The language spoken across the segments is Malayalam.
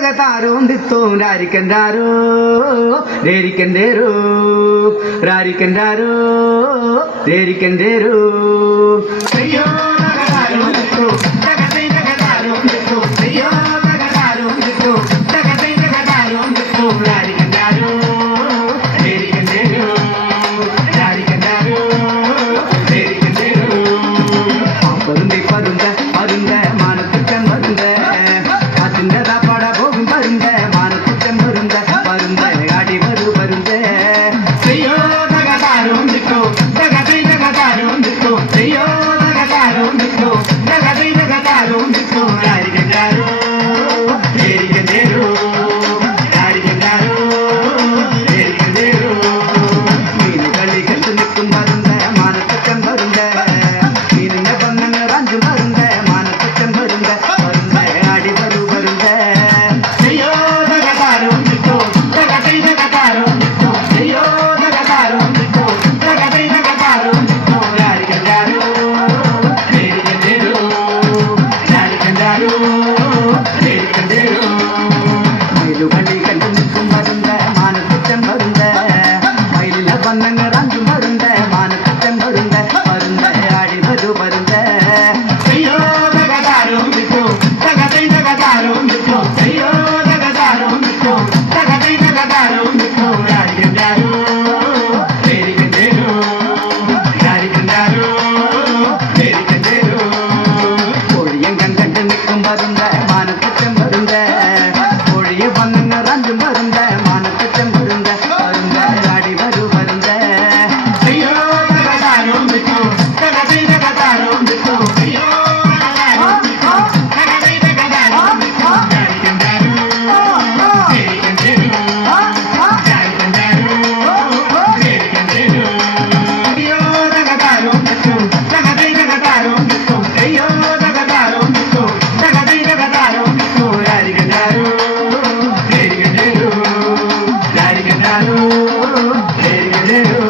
tarum dittum rarikandaro derikandero rarikandaro derikandero ayyo nagadarum dittum tagadai nagadarum dittum ayyo nagadarum dittum tagadai nagadarum dittum rarikandaro derikandero rarikandaro derikandero parunde parunda parunda manattan varunda katinda pada bogum parunda manattan varunda parunda adi varu varunda ayyo nagadarum dittum tagadai nagadarum dittum ayyo nagadarum dittum tagadai nagadarum dittum rarikandaro derikandero rarikandaro derikandero meenu kalli kandu nikkum varunda manattan varunda meenu bannan ranju varunda manattan varunda varunda adi varu varunda ayyo nagadarum dittum tagadai nagadarum dittum ayyo nagadarum dittum tagadai nagadarum dittum rarikandaro derikandero rarikandaro derikandero meenu kalli kandu nikkum varunda manattan varunda mailila bannan ranju varunda manattan varunda varunda adi varu varunda ayyo nagadarum dittum tagadai nagadarum dittum ayyo nagadarum dittum tagadai nagadarum dittum rarikandaro derikandero rarikandaro derikandero കോഴിയങ്കം കണ്ട് നിൽക്കും വരുന്ന മാനത്തച്ഛൻ വരുന്ന കോഴിയെ വന്നു റഞ്ചും വരുന്ന മാനത്തച്ഛൻ വരുന്ന വരുന്ന ആടി വരൂ വരുന്ന അയ്യോ നഗതാരും വിട്ടു തകതൈ നഗതാരും വിട്ടു അയ്യോ നഗതാരും വിട്ടു തകതൈ നഗതാരും വിട്ടു രരിക്കണ്ടരു രരിക്കണ്ടരു രരിക്കണ്ടരു രരിക്കണ്ടരു അയ്യോ നഗതാരും വിട്ടു തകതൈ നഗതാരും വിട്ടു അയ്യോ നഗതാരും വിട്ടു തകതൈ നഗതാരും വിട്ടു രരിക്കണ്ടരു രരിക്കണ്ടരു രരിക്കണ്ടരു രരിക്കണ്ടരു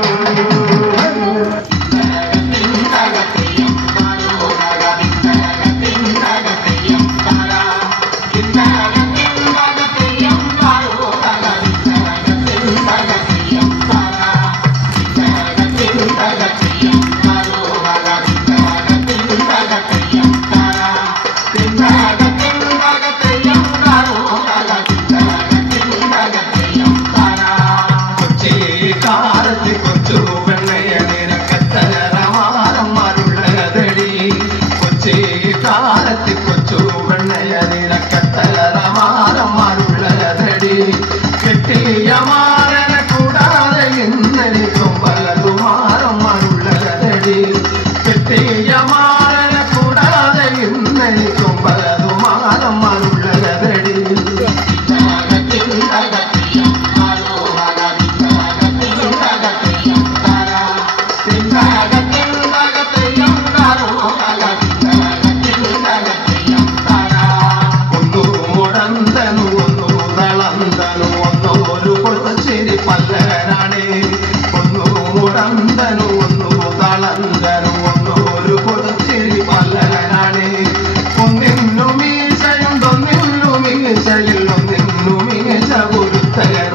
കാലത്ത് കൊച്ചു വെണ്ണയ നിനക്കത്തരമാരന്മാരുള്ളതടി കൊച്ചി കാലത്ത് കൊച്ചു വെണ്ണയ നിനക്കത്തരമാരന്മാരുള്ളതടി കെട്ടിയ മാരനെ കൂടാതെ ഇന്നെനിക്കും പലതുമാരന്മാരുള്ളതടി കെട്ടിയ മാരനെ കൂടാതെ ഇന്നെനിക്കും പലതുമാരന്മാരുള്ളതടി ഒന്നു മുടന്തനു ഒന്നു തളന്തനു ഒന്നു ഒരു കൊടുച്ചിരി പല്ലനാണ് ഒന്നു മുടന്തനു ഒന്നു തളന്തനു ഒന്നു ഒരു കൊടുച്ചിരി പല്ലനാണ് ഒന്നിന്നു മീശയുണ്ടൊന്നിന്നു മീശയിൽ ഒന്നിന്നു മീശ കൊടുത്തകര